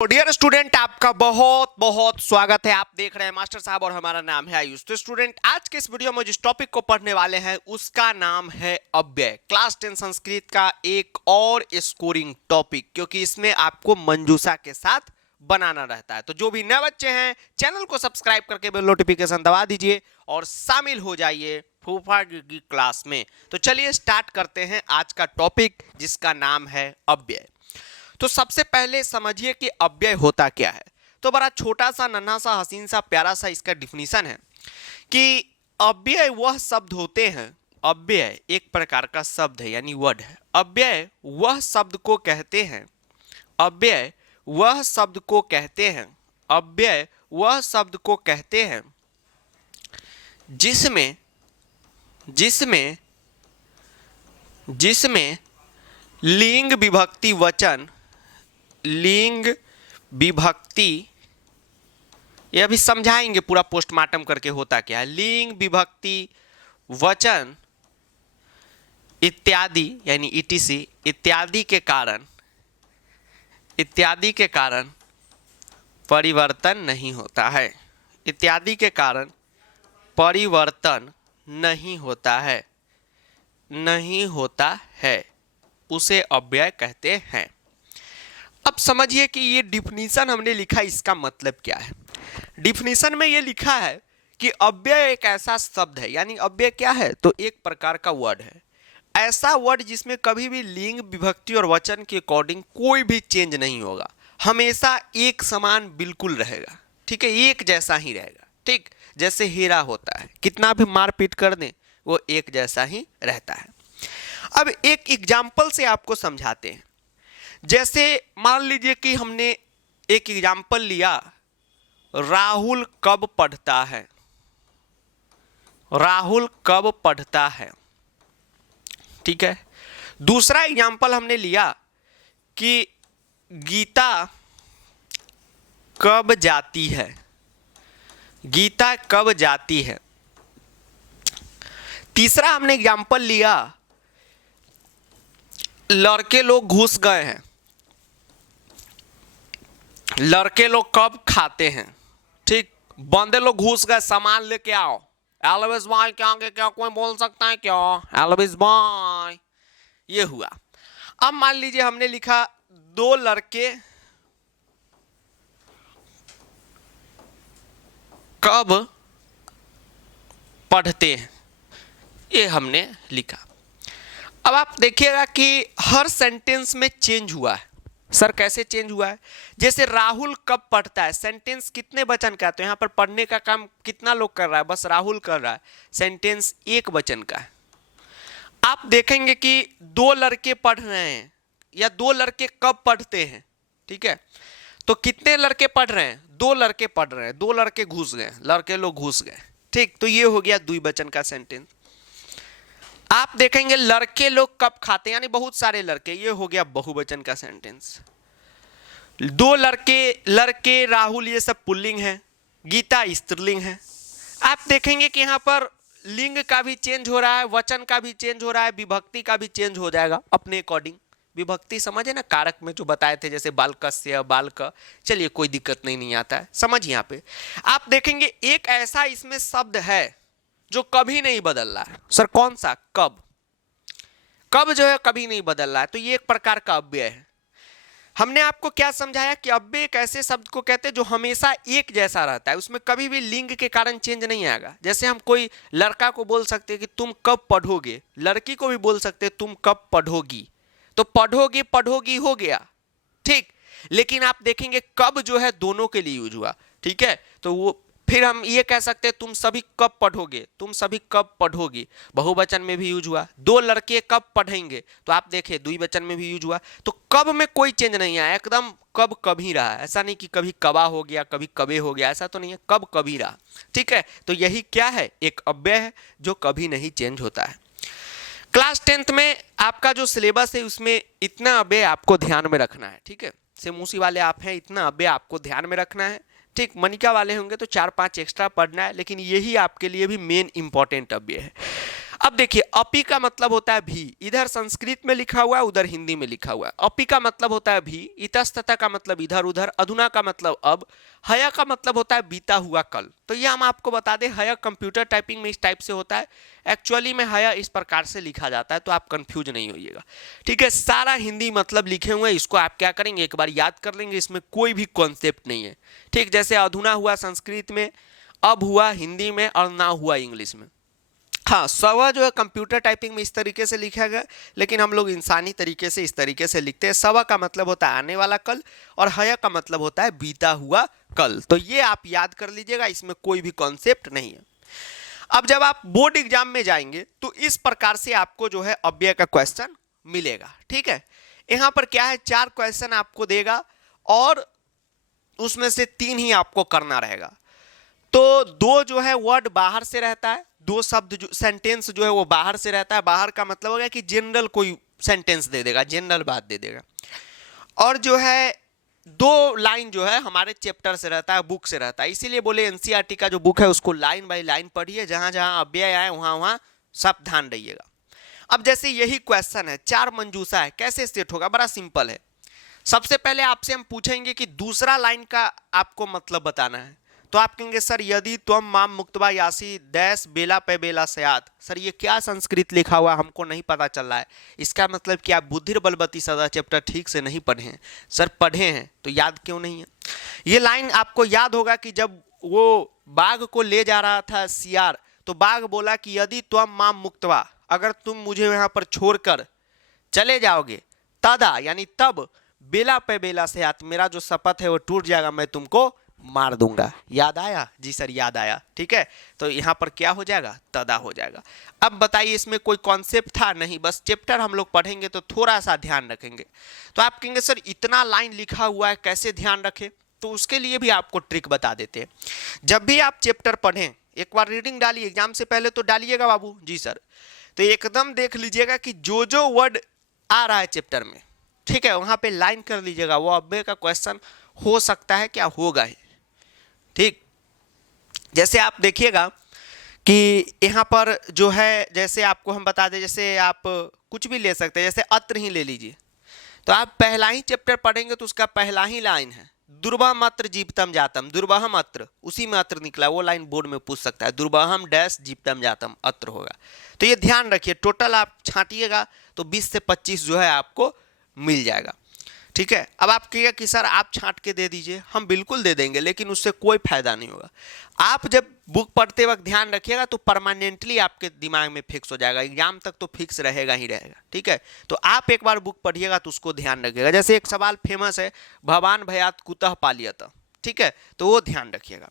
तो dear student, आपका बहुत बहुत स्वागत है। आप देख रहे हैं मास्टर साहब और हमारा नाम है आयुष। तो स्टूडेंट, आज के इस वीडियो में जिस टॉपिक को पढ़ने वाले हैं उसका नाम है अव्यय। क्लास 10 संस्कृत का एक और स्कोरिंग टॉपिक, क्योंकि इसमें आपको मंजूषा के साथ बनाना रहता है। तो जो भी नए बच्चे हैं, चैनल को सब्सक्राइब करके बेल नोटिफिकेशन दबा दीजिए और शामिल हो जाइए फूफा की क्लास में। तो चलिए स्टार्ट करते हैं आज का टॉपिक, जिसका नाम है अव्यय। तो सबसे पहले समझिए कि अव्यय होता क्या है। तो बड़ा छोटा सा, नन्हा सा, हसीन सा, प्यारा सा इसका डिफिनीशन है कि अव्यय वह शब्द होते हैं। अव्यय एक प्रकार का शब्द है, यानी वर्ड है। अव्यय वह शब्द को कहते हैं। अव्यय वह शब्द को कहते हैं। अव्यय वह शब्द को कहते हैं जिसमें जिसमें जिसमें लिंग विभक्ति वचन, लिंग विभक्ति, ये अभी समझाएंगे पूरा पोस्टमार्टम करके होता क्या है। लिंग विभक्ति वचन इत्यादि, यानी ईटीसी इत्यादि के कारण परिवर्तन नहीं होता है। इत्यादि के कारण परिवर्तन नहीं होता है, उसे अव्यय कहते हैं। अब समझिए कि ये डिफिनीशन हमने लिखा, इसका मतलब क्या है। डिफिनीशन में ये लिखा है कि अव्यय एक ऐसा शब्द है, यानी अव्यय क्या है, तो एक प्रकार का वर्ड है। ऐसा वर्ड जिसमें कभी भी लिंग विभक्ति और वचन के अकॉर्डिंग कोई भी चेंज नहीं होगा, हमेशा एक समान बिल्कुल रहेगा। ठीक है, एक जैसा ही रहेगा। ठीक, जैसे हीरा होता है, कितना भी मारपीट कर दें वो एक जैसा ही रहता है। अब एक एग्जाम्पल से आपको समझाते हैं। जैसे मान लीजिए कि हमने एक एग्जाम्पल लिया, राहुल कब पढ़ता है। राहुल कब पढ़ता है, ठीक है। दूसरा एग्जाम्पल हमने लिया कि गीता कब जाती है। गीता कब जाती है। तीसरा हमने एग्जाम्पल लिया, लड़के लोग घुस गए हैं। लड़के लोग कब खाते हैं। ठीक, बंदे लोग घुस गए, सामान लेके आओ। एलविस भाई क्या आगे क्या कोई बोल सकता है क्या, एलविस भाई। ये हुआ। अब मान लीजिए हमने लिखा, दो लड़के कब पढ़ते हैं, ये हमने लिखा। अब आप देखिएगा कि हर सेंटेंस में चेंज हुआ है। सर कैसे चेंज हुआ है। जैसे राहुल कब पढ़ता है, सेंटेंस कितने वचन का है, तो यहाँ पर पढ़ने का काम कितना लोग कर रहा है, बस राहुल कर रहा है। सेंटेंस एक वचन का है। आप देखेंगे कि दो लड़के पढ़ रहे हैं, या दो लड़के कब पढ़ते हैं। ठीक है, तो कितने लड़के पढ़ रहे हैं, दो लड़के पढ़ रहे हैं, दो लड़के घुस गए, लड़के लोग घुस गए। ठीक, तो ये हो गया द्विवचन का सेंटेंस। आप देखेंगे लड़के लोग कब खाते हैं, यानी बहुत सारे लड़के, ये हो गया बहुवचन का सेंटेंस। दो लड़के राहुल, ये सब पुल्लिंग है। गीता स्त्रीलिंग है। आप देखेंगे कि यहाँ पर लिंग का भी चेंज हो रहा है, वचन का भी चेंज हो रहा है, विभक्ति का भी चेंज हो जाएगा अपने अकॉर्डिंग। विभक्ति समझे ना, कारक में जो बताए थे, जैसे बालकस्य, बालक। चलिए कोई दिक्कत नहीं आता है, समझ। यहाँ पे आप देखेंगे एक ऐसा इसमें शब्द है जो कभी नहीं बदल रहा है। सर कौन सा, कब। कब जो है कभी नहीं बदल रहा है, तो ये एक प्रकार का अव्यय है। हमने आपको क्या समझाया कि अव्यय एक ऐसे शब्द को कहते हैं जो हमेशा एक जैसा रहता है, उसमें कभी भी लिंग के कारण चेंज नहीं आएगा। जैसे हम कोई लड़का को बोल सकते हैं कि तुम कब पढ़ोगे, लड़की को भी बोल सकते हैं तुम कब पढ़ोगी। तो पढ़ोगे पढ़ोगी हो गया, ठीक। लेकिन आप देखेंगे कब जो है दोनों के लिए यूज हुआ। ठीक है, तो वो फिर हम ये कह सकते हैं तुम सभी कब पढ़ोगे, तुम सभी कब पढ़ोगी। बहुवचन में भी यूज हुआ। दो लड़के कब पढ़ेंगे, तो आप देखें द्विवचन में भी यूज हुआ। तो कब में कोई चेंज नहीं आया, एकदम कब कभी रहा। ऐसा नहीं कि कभी कबा हो गया, कभी कबे हो गया, ऐसा तो नहीं है, कब कभी रहा। ठीक है, तो यही क्या है, एक अव्यय है जो कभी नहीं चेंज होता है। क्लास 10th में आपका जो सिलेबस है उसमें इतना अव्यय आपको ध्यान में रखना है। ठीक है, सेमूसी वाले आप हैं, इतना अव्यय आपको ध्यान में रखना है। ठीक, मनिका वाले होंगे तो 4-5 एक्स्ट्रा पढ़ना है, लेकिन यही आपके लिए भी मेन इंपॉर्टेंट अव्यय है। अब देखिए अपी का मतलब होता है भी, इधर संस्कृत में लिखा हुआ है उधर हिंदी में लिखा हुआ है। अपी का मतलब होता है भी, इतस्ततः का मतलब इधर उधर, अधुना का मतलब अब, हया का मतलब होता है बीता हुआ कल। तो ये हम आपको बता दें, हया कंप्यूटर टाइपिंग में इस टाइप से होता है, एक्चुअली में हया इस प्रकार से लिखा जाता है, तो आप कंफ्यूज नहीं होइएगा। ठीक है, सारा हिंदी मतलब लिखे हुए हैं, इसको आप क्या करेंगे एक बार याद कर लेंगे, इसमें कोई भी कॉन्सेप्ट नहीं है। ठीक, जैसे अधुना हुआ संस्कृत में, अब हुआ हिंदी में और ना हुआ इंग्लिश में। हाँ, सवा जो है कंप्यूटर टाइपिंग में इस तरीके से लिखा गया, लेकिन हम लोग इंसानी तरीके से इस तरीके से लिखते हैं। सवा का मतलब होता है आने वाला कल और हया का मतलब होता है बीता हुआ कल। तो ये आप याद कर लीजिएगा, इसमें कोई भी कॉन्सेप्ट नहीं है। अब जब आप बोर्ड एग्जाम में जाएंगे तो इस प्रकार से आपको जो है अव्यय का क्वेश्चन मिलेगा। ठीक है, यहाँ पर क्या है, 4 क्वेश्चन आपको देगा और उसमें से 3 ही आपको करना रहेगा। तो 2 जो है वर्ड बाहर से रहता है, 2 शब्द जो सेंटेंस जो है वो बाहर से रहता है। बाहर का मतलब हो गया कि जनरल कोई सेंटेंस दे देगा, जनरल बात दे देगा। और जो है 2 लाइन जो है हमारे चैप्टर से रहता है, बुक से रहता है। इसीलिए बोले एनसीईआरटी का जो बुक है उसको लाइन बाय लाइन पढ़िए, जहां जहां अव्यय आए वहां वहां सब ध्यान रहिएगा। अब जैसे यही क्वेश्चन है, 4 मंजूषा है, कैसे सेट होगा, बड़ा सिंपल है। सबसे पहले आपसे हम पूछेंगे कि दूसरा लाइन का आपको मतलब बताना है। तो आप कहेंगे सर यदि त्वम माम मुक्तवा यासी डैश बेला पे बेला सयात। सर ये क्या संस्कृत लिखा हुआ हमको नहीं पता चल रहा है, इसका मतलब कि आप बुद्धिर बलवती सदा चैप्टर ठीक से नहीं पढ़े हैं। सर पढ़े हैं तो याद क्यों नहीं है। ये लाइन आपको याद होगा कि जब वो बाघ को ले जा रहा था सियार, तो बाघ बोला कि यदि त्वम माम मुक्तवा, अगर तुम मुझे यहाँ पर छोड़कर चले जाओगे, तदा यानी तब, बेला पे बेला सयात, मेरा जो शपथ है वो टूट जाएगा, मैं तुमको मार दूंगा। याद आया जी सर, याद आया। ठीक है, तो यहां पर क्या हो जाएगा, तदा हो जाएगा। अब बताइए इसमें कोई कॉन्सेप्ट था नहीं, बस चैप्टर हम लोग पढ़ेंगे तो थोड़ा सा ध्यान रखेंगे। तो आप कहेंगे सर इतना लाइन लिखा हुआ है कैसे ध्यान रखें, तो उसके लिए भी आपको ट्रिक बता देते हैं। जब भी आप चैप्टर पढ़ें एक बार रीडिंग डालिए, एग्जाम से पहले तो डालिएगा बाबू जी सर, तो एकदम देख लीजिएगा कि जो जो वर्ड आ रहा है चैप्टर में, ठीक है, वहां पे लाइन कर लीजिएगा। वो अव्यय का क्वेश्चन हो सकता है, क्या होगा ही। ठीक, जैसे आप देखिएगा कि यहाँ पर जो है, जैसे आपको हम बता दें, जैसे आप कुछ भी ले सकते हैं, जैसे अत्र ही ले लीजिए। तो आप पहला ही चैप्टर पढ़ेंगे तो उसका पहला ही लाइन है दुर्बहम अत्र जीवितम जातम, दुर्बहम अत्र, उसी में अत्र निकला, वो लाइन बोर्ड में पूछ सकता है, दुर्बहम डैश जीवितम जातम अत्र होगा। तो ये ध्यान रखिए, टोटल आप छांटिएगा तो 20 से 25 जो है आपको मिल जाएगा। ठीक है, अब आप कहिएगा कि सर आप छांट के दे दीजिए, हम बिल्कुल दे देंगे, लेकिन उससे कोई फायदा नहीं होगा। आप जब बुक पढ़ते वक्त ध्यान रखिएगा तो परमानेंटली आपके दिमाग में फिक्स हो जाएगा, एग्जाम तक तो फिक्स रहेगा ही रहेगा। ठीक है, तो आप एक बार बुक पढ़िएगा तो उसको ध्यान रखिएगा। जैसे एक सवाल फेमस है, भवान भयात कुतः पालियत, ठीक है, तो वो ध्यान रखिएगा।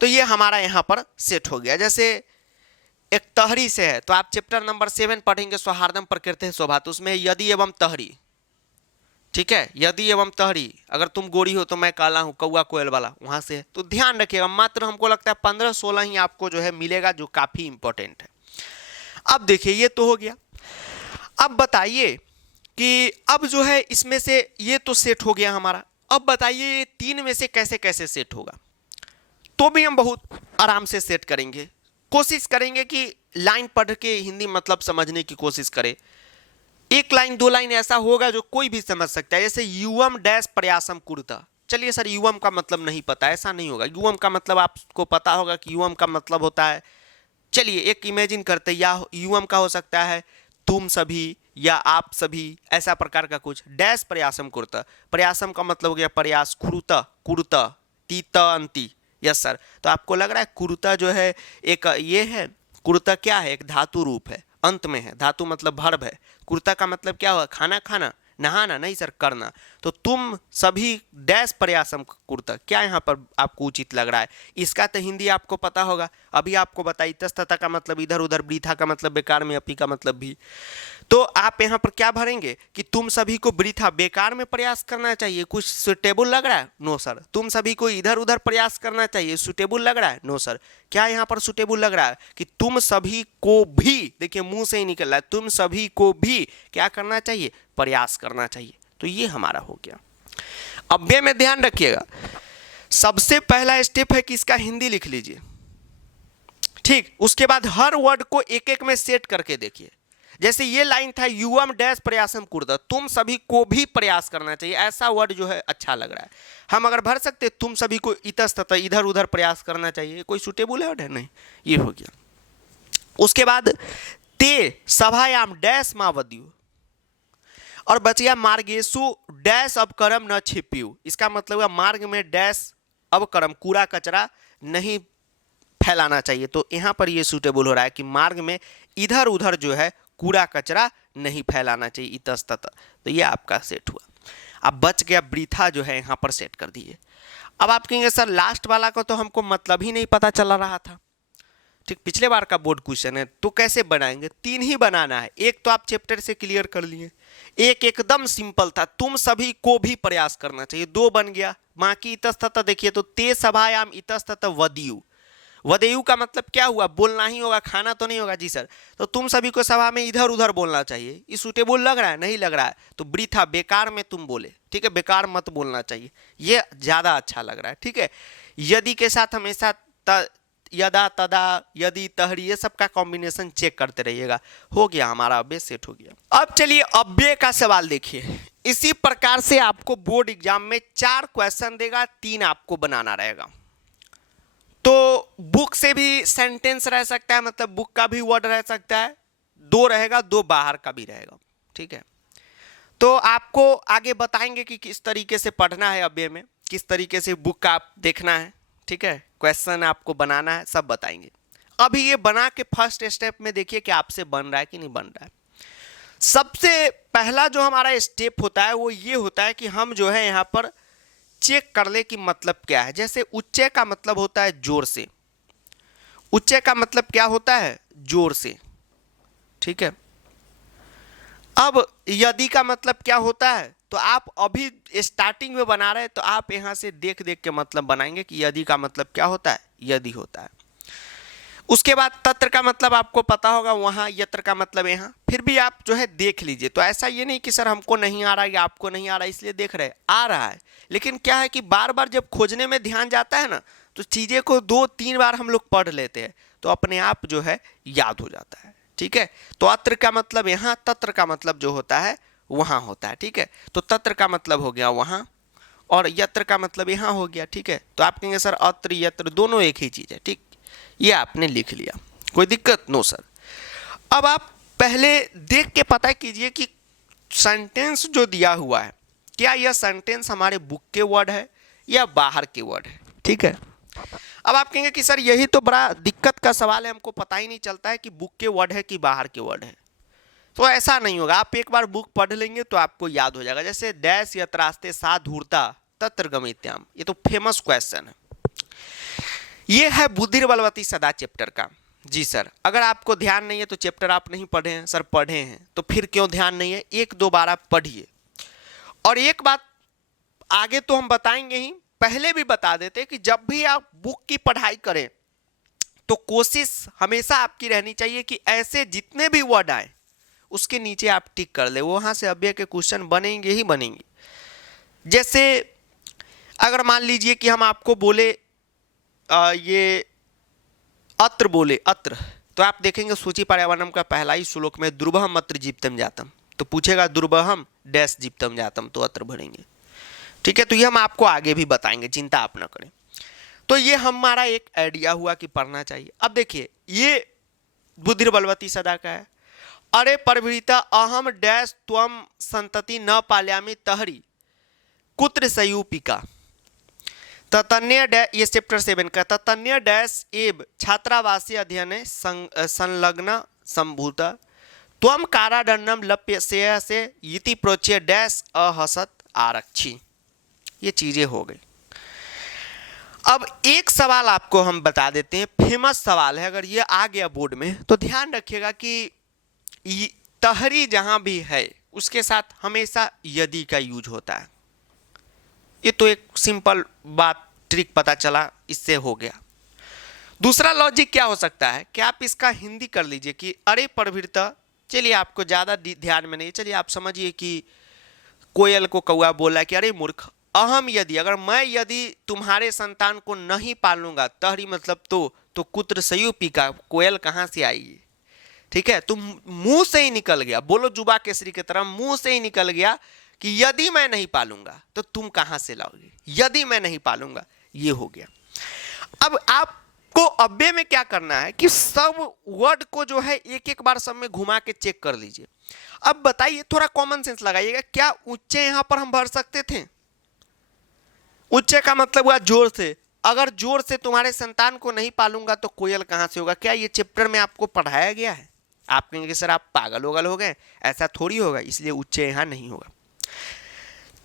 तो ये हमारा यहाँ पर सेट हो गया। जैसे एक तहरी से है, तो आप चैप्टर नंबर 7 पढ़ेंगे, सौहार्दम प्रकृति शोभा, तो उसमें यदि एवं तहरी, ठीक है, यदि एवं तहरी, अगर तुम गोरी हो तो मैं काला हूं, कौआ कोयल वाला, वहां से है। तो ध्यान रखिएगा, मात्र हमको लगता है 15-16 ही आपको जो है मिलेगा, जो काफी इंपॉर्टेंट है। अब देखिए ये तो हो गया। अब बताइए कि अब जो है इसमें से ये तो सेट हो गया हमारा। अब बताइए ये 3 में से कैसे कैसे सेट होगा, तो भी हम बहुत आराम से सेट करेंगे। कोशिश करेंगे कि लाइन पढ़ के हिंदी मतलब समझने की कोशिश करें। एक लाइन 2 लाइन ऐसा होगा जो कोई भी समझ सकता है, जैसे युवम डैश प्रयासम कुरुता। चलिए सर युवम का मतलब नहीं पता, ऐसा नहीं होगा। युवम का मतलब आपको पता होगा कि युवम का मतलब होता है, चलिए एक इमेजिन करते, या युवम का हो सकता है तुम सभी या आप सभी, ऐसा प्रकार का कुछ। डैश प्रयासम कुरुता, प्रयासम का मतलब हो गया प्रयास, कुरुता कुरुता तीता अंति। यस सर, तो आपको लग रहा है कुरुता जो है एक ये है, कुरुता क्या है, एक धातु रूप है, अंत में है, धातु मतलब भर्ब है। कुर्ता का मतलब क्या हुआ, खाना खाना, नहाना नहीं सर, करना। तो तुम सभी डैश प्रयासम कुर्ता, क्या यहाँ पर आपको उचित लग रहा है, इसका तो हिंदी आपको पता होगा। अभी आपको बताइए, तस्तता का मतलब इधर उधर, वृथा का मतलब बेकार में, अपी का मतलब भी। तो आप यहाँ पर क्या भरेंगे कि तुम सभी को वृथा बेकार में प्रयास करना चाहिए, कुछ सुटेबल लग रहा है, नो सर। तुम सभी को इधर उधर प्रयास करना चाहिए, सुटेबल लग रहा है, नो सर। क्या यहाँ पर सुटेबल लग रहा है कि तुम सभी को भी, देखिए मुंह से ही निकल रहा है, तुम सभी को भी क्या करना चाहिए, प्रयास करना चाहिए। तो ये हमारा हो गया। अव्यय में ध्यान रखिएगा, सबसे पहला स्टेप है कि इसका हिंदी लिख लीजिए। ठीक, उसके बाद हर वर्ड को एक एक में सेट करके देखिए। जैसे ये लाइन था, युवम डैश प्रयासम कुर्द, तुम सभी को भी प्रयास करना चाहिए, ऐसा वर्ड जो है अच्छा लग रहा है। हम अगर भर सकते तुम सभी को इतस्ततः इधर उधर प्रयास करना चाहिए, कोई सुटेबल वर्ड है नहीं, ये हो गया। उसके बाद ते सभायाम डैश मावद्यु, और बच गया मार्गेशु डैश अपकरम न छिप्यू, इसका मतलब है मार्ग में डैश अपकरम कूड़ा कचरा नहीं फैलाना चाहिए। तो यहाँ पर ये सूटेबल हो रहा है कि मार्ग में इधर उधर जो है कूड़ा कचरा नहीं फैलाना चाहिए, इतस्ततः। तो ये आपका सेट हुआ। अब बच गया वृथा जो है यहाँ पर सेट कर दिए। अब आप कहेंगे सर लास्ट वाला का तो हमको मतलब ही नहीं पता चला रहा था। ठीक, पिछले बार का बोर्ड क्वेश्चन है, तो कैसे बनाएंगे? 3 ही बनाना है। एक तो आप चैप्टर से क्लियर कर लिए, एक एकदम सिंपल था, तुम सभी को भी प्रयास करना चाहिए, 2 बन गया। बाकी इतस्ततः देखिए, तो ते सभायाम इतस्ततः वदयु, वदेयु का मतलब क्या हुआ? बोलना ही होगा, खाना तो नहीं होगा जी सर। तो तुम सभी को सभा में इधर उधर बोलना चाहिए। ये सूटेबल लग रहा है? नहीं लग रहा है तो वृथा, बेकार में तुम बोले, ठीक है, बेकार मत बोलना चाहिए, ये ज़्यादा अच्छा लग रहा है। ठीक है, यदि के साथ हमेशा यदा तदा यदि तहरी ये सब का कॉम्बिनेशन चेक करते रहिएगा। हो गया हमारा, अव्यय सेट हो गया। अब चलिए अव्यय का सवाल देखिए। इसी प्रकार से आपको बोर्ड एग्जाम में 4 क्वेश्चन देगा, 3 आपको बनाना रहेगा। तो बुक से भी सेंटेंस रह सकता है, मतलब बुक का भी वर्ड रह सकता है, 2 रहेगा, 2 बाहर का भी रहेगा। ठीक है, तो आपको आगे बताएंगे कि किस तरीके से पढ़ना है अव्यय में, किस तरीके से बुक का आप देखना है। ठीक है, क्वेश्चन आपको बनाना है, सब बताएंगे। अभी ये बना के फर्स्ट स्टेप में देखिए कि आपसे बन रहा है कि नहीं बन रहा है। सबसे पहला जो हमारा स्टेप होता है वो ये होता है कि हम जो है यहाँ पर चेक कर ले कि मतलब क्या है। जैसे उच्चय का मतलब होता है जोर से, उच्चय का मतलब क्या होता है? जोर से। ठीक है, अब यदि का मतलब क्या होता है? तो आप अभी स्टार्टिंग में बना रहे हैं तो आप यहां से देख देख के मतलब बनाएंगे कि यदि का मतलब क्या होता है? यदि होता है। उसके बाद तत्र का मतलब आपको पता होगा, वहां यत्र का मतलब यहाँ। फिर भी आप जो है देख लीजिए। तो ऐसा ये नहीं कि सर हमको नहीं आ रहा या आपको नहीं आ रहा इसलिए देख रहे, आ रहा है, लेकिन क्या है कि बार बार जब खोजने में ध्यान जाता है ना, तो चीजें को 2-3 बार हम लोग पढ़ लेते हैं तो अपने आप जो है याद हो जाता है। ठीक है, तो अत्र का मतलब यहाँ, तत्र का मतलब जो होता है वहां होता है। ठीक है, तो तत्र का मतलब हो गया वहां, और यत्र का मतलब यहाँ हो गया। ठीक है, तो आप कहेंगे सर अत्र यत्र दोनों एक ही चीज है। ठीक, ये आपने लिख लिया, कोई दिक्कत? No sir. अब आप पहले देख के पता कीजिए कि सेंटेंस जो दिया हुआ है, क्या यह सेंटेंस हमारे बुक के वर्ड है या बाहर के वर्ड है। ठीक है, अब आप कहेंगे कि सर यही तो बड़ा दिक्कत का सवाल है, हमको पता ही नहीं चलता है कि बुक के वर्ड है कि बाहर के वर्ड है। तो ऐसा नहीं होगा, आप एक बार बुक पढ़ लेंगे तो आपको याद हो जाएगा। जैसे डैश यत्रास्ते सा धूर्ता तत्र गमित्याम, ये तो फेमस क्वेश्चन है। ये है बुद्धिर बलवती सदा चैप्टर का। जी सर, अगर आपको ध्यान नहीं है तो चैप्टर आप नहीं पढ़े हैं। सर पढ़े हैं, तो फिर क्यों ध्यान नहीं है? 1-2 बार आप पढ़िए। और एक बात आगे तो हम बताएंगे ही, पहले भी बता देते कि जब भी आप बुक की पढ़ाई करें तो कोशिश हमेशा आपकी रहनी चाहिए कि ऐसे जितने भी वर्ड आए उसके नीचे आप टिक कर ले, वहां से अव्यय के क्वेश्चन बनेंगे ही बनेंगे। जैसे अगर मान लीजिए कि हम आपको बोले ये अत्र बोले, अत्र, तो आप देखेंगे सूची पर्यावरणम का पहला ही श्लोक में दुर्बहम अत्र जीवितम जातम, तो पूछेगा दुर्बहम डैश जीवितम जातम, तो अत्र भरेंगे। ठीक है, तो ये हम आपको आगे भी बताएंगे, चिंता आप ना करें। तो ये हमारा एक आइडिया हुआ कि पढ़ना चाहिए। अब देखिए ये बुद्धिर बलवती सदा का है। अरे परभृता अहम डैश त्वम संतति न पाल्यामि तहरी कुत्र सयूपिका, ततन्य डैश, ये चैप्टर 7 का, ततन्य डैश एव छात्रावासी अध्ययन संलग्न संभूत त्वम कारादंडम लप्यसे से इति प्रोच्य डैश अहसत आरक्षी। ये चीजें हो गई। अब एक सवाल आपको हम बता देते हैं, फेमस सवाल है, अगर ये आ गया बोर्ड में तो ध्यान रखिएगा कि तहरी जहां भी है उसके साथ हमेशा यदि का यूज होता है। ये तो एक सिंपल बात, ट्रिक पता चला, इससे हो गया। दूसरा लॉजिक क्या हो सकता है कि आप इसका हिंदी कर लीजिए कि अरे परभृता, चलिए आपको ज्यादा ध्यान में नहीं, चलिए आप समझिए कि कोयल को कौआ बोला कि अरे मूर्ख, अहम यदि, अगर मैं यदि तुम्हारे संतान को नहीं पालूंगा, तहरी मतलब तो कुत्र सयूपी का, कोयल कहाँ से आएगी। ठीक है, तुम मुंह से ही निकल गया, बोलो जुबा केसरी की तरह मुंह से ही निकल गया कि यदि मैं नहीं पालूंगा तो तुम कहां से लाओगे, यदि मैं नहीं पालूंगा, ये हो गया। अब आपको अव्यय में क्या करना है कि सब वर्ड को जो है एक एक बार सब में घुमा के चेक कर लीजिए। अब बताइए, थोड़ा कॉमन सेंस लगाइएगा, क्या उच्चे यहां पर हम भर सकते थे? उच्चे का मतलब हुआ जोर से, अगर जोर से तुम्हारे संतान को नहीं पालूंगा तो कोयल कहां से होगा। क्या ये चैप्टर में आपको पढ़ाया गया है? आप कहेंगे सर आप पागल वगल हो गए, ऐसा थोड़ी होगा, इसलिए उच्चे यहां नहीं होगा।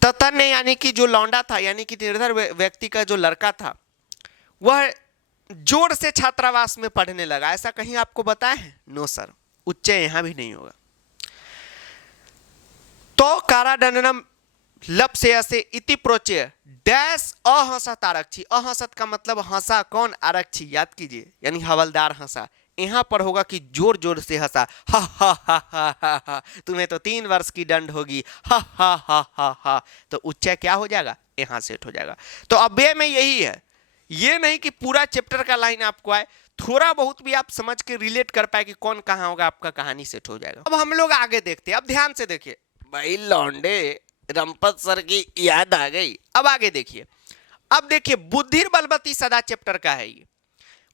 ततन ने यानी कि जो लौंडा था, यानी कि निर्धर व्यक्ति का जो लड़का था, वह जोर से छात्रावास में पढ़ने लगा, ऐसा कहीं आपको बताया है? नो सर, उच्चे यहां भी नहीं होगा। तो कारादंडनम लप से असे इति प्रोचे डैश अहसत आरक्षी। अहसत का मतलब हंसा कौन? आरक्षी, याद कीजिए, यानी हवलदार हंसा। यहां पर होगा कि जोर जोर से हंसा, हा हा हा हा हा हा, तुम्हें तो 3 वर्ष की दंड होगी, हा हा हा हा हा। तो उच्चाय क्या हो जाएगा? यहां सेट हो जाएगा। तो अव्यय में यही है, ये नहीं कि पूरा चैप्टर का लाइन आपको आए, थोड़ा बहुत भी आप समझ के रिलेट कर पाए कि कौन कहां होगा, आपका कहानी सेट हो जाएगा। अब हम लोग आगे देखते हैं, अब ध्यान से देखिए भाई, लौंडे रंपत सर की याद आ गई। अब आगे देखिए, अब देखिए बुद्धिर बलवती सदा चैप्टर का है ये।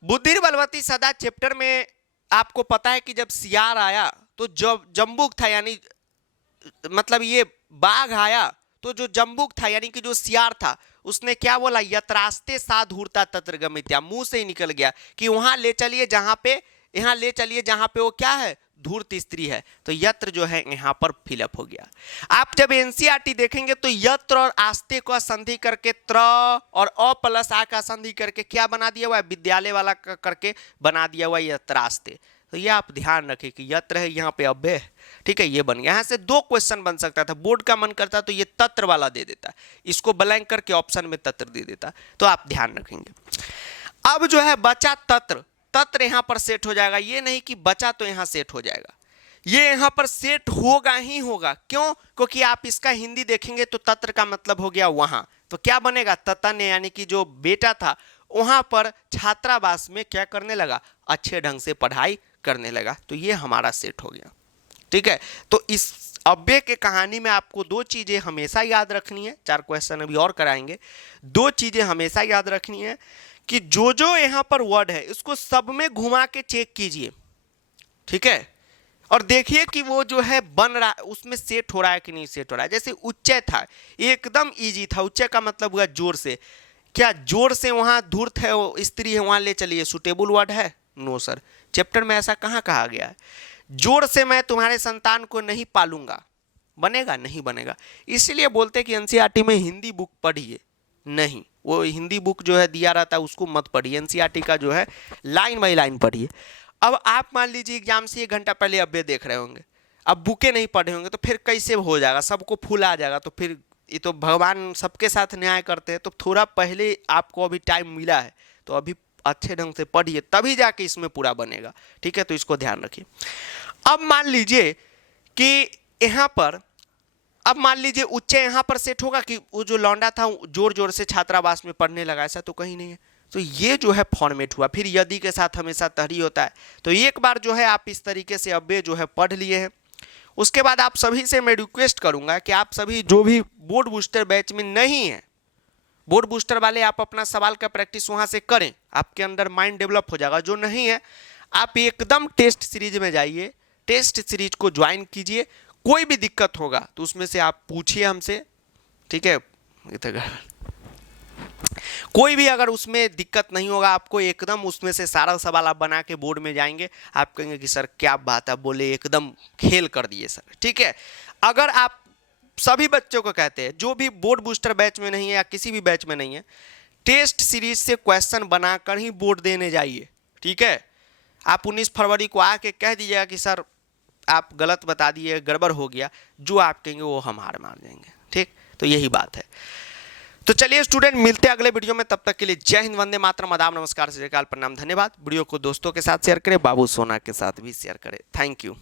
बुद्धिर बलवती सदा चैप्टर में आपको पता है कि जब सियार आया तो जब जम्बुक था, यानी मतलब ये बाघ आया तो जो जम्बुक था यानी कि जो सियार था, उसने क्या बोला? यत्रास्ते साधुरता तत्र गमित्या, मुंह से ही निकल गया कि वहां ले चलिए जहां पे, यहां ले चलिए जहां पे वो क्या है? धूर्त स्त्री है। तो यत्र जो है यहां पर फिलअप हो गया। आप जब एनसीईआरटी देखेंगे तो यत्र और आस्ते का संधि करके त्र और अ प्लस आ का संधि करके क्या बना दिया हुआ है? विद्यालय वाला करके बना दिया हुआ है यत्रास्ते। तो ये आप ध्यान रखें कि यत्र है, यहाँ पे अव्यय है। ठीक है, ये बन गया। यहाँ से 2 क्वेश्चन बन सकता था, बोर्ड का मन करता तो ये तत्र वाला दे देता, इसको ब्लैंक करके ऑप्शन में तत्र दे देता। तो आप ध्यान रखेंगे। अब जो है बचा तत्र, तत्र यहां पर सेट हो जाएगा, ये नहीं कि बचा तो यहां सेट हो जाएगा, ये यहां पर सेट होगा ही होगा। क्यों? क्योंकि आप इसका हिंदी देखेंगे तो तत्र का मतलब हो गया वहां, तो क्या बनेगा? ततन यानी कि जो बेटा था वहां पर छात्रावास में क्या करने लगा? अच्छे ढंग से पढ़ाई करने लगा। तो ये हमारा सेट हो गया। ठीक है, तो इस अव्यय के कहानी में आपको 2 चीजें हमेशा याद रखनी है, 4 क्वेश्चन अभी और कराएंगे। 2 चीजें हमेशा याद रखनी है कि जो यहां पर वर्ड है उसको सब में घुमा के चेक कीजिए। ठीक है, और देखिए कि वो जो है बन रहा है, उसमें सेट हो रहा है कि नहीं सेट हो रहा है। जैसे उच्चय था, एकदम इजी था, उच्चय का मतलब हुआ जोर से। क्या जोर से वहां धूर्त है, वो स्त्री है, वहां ले चलिए, सुटेबल वर्ड है? नो सर, चैप्टर में ऐसा कहां कहा गया है? जोर से मैं तुम्हारे संतान को नहीं पालूंगा, बनेगा? नहीं बनेगा। इसलिए बोलते हैं कि एनसीईआरटी में हिंदी बुक पढ़िए, नहीं, वो हिंदी बुक जो है दिया रहता है उसको मत पढ़िए, एनसीईआरटी का जो है लाइन बाई लाइन पढ़िए। अब आप मान लीजिए एग्जाम से 1 घंटा पहले अव्यय देख रहे होंगे, अब बुकें नहीं पढ़े होंगे, तो फिर कैसे हो जाएगा? सबको फूल आ जाएगा। तो फिर ये तो भगवान सबके साथ न्याय करते हैं, तो थोड़ा पहले आपको अभी टाइम मिला है तो अभी अच्छे ढंग से पढ़िए, तभी जाके इसमें पूरा बनेगा। ठीक है, तो इसको ध्यान रखिए। अब मान लीजिए कि यहाँ पर, अब मान लीजिए उच्चय यहाँ पर सेट होगा कि वो जो लौंडा था जोर जोर से छात्रावास में पढ़ने लगा, ऐसा तो कहीं नहीं है। तो ये जो है फॉर्मेट हुआ। फिर यदि के साथ हमेशा तहरी होता है। तो एक बार जो है आप इस तरीके से अव्यय जो है पढ़ लिए हैं। उसके बाद आप सभी से मैं रिक्वेस्ट करूंगा कि आप सभी जो भी बोर्ड बूस्टर बैच में नहीं है, बोर्ड बूस्टर वाले आप अपना सवाल का प्रैक्टिस वहां से करें, आपके अंदर माइंड डेवलप हो जाएगा। जो नहीं है आप एकदम टेस्ट सीरीज में जाइए, टेस्ट सीरीज को ज्वाइन कीजिए। कोई भी दिक्कत होगा तो उसमें से आप पूछिए हमसे। ठीक है, कोई भी अगर उसमें दिक्कत नहीं होगा आपको, एकदम उसमें से सारा सवाल आप बना के बोर्ड में जाएंगे, आप कहेंगे कि सर क्या बात है, बोले एकदम खेल कर दिए सर। ठीक है, अगर आप सभी बच्चों को कहते हैं जो भी बोर्ड बूस्टर बैच में नहीं है या किसी भी बैच में नहीं है, टेस्ट सीरीज से क्वेश्चन बनाकर ही बोर्ड देने जाइए। ठीक है, आप 19 फरवरी को आके कह दीजिएगा कि सर आप गलत बता दिए, गड़बड़ हो गया, जो आप कहेंगे वो हम हार मान जाएंगे। ठीक, तो यही बात है। तो चलिए स्टूडेंट, मिलते हैं अगले वीडियो में, तब तक के लिए जय हिंद, वंदे मातरम, आदाब, नमस्कार, श्री अकाल, प्रणाम, धन्यवाद। वीडियो को दोस्तों के साथ शेयर करें, बाबू सोना के साथ भी शेयर करें। Thank you.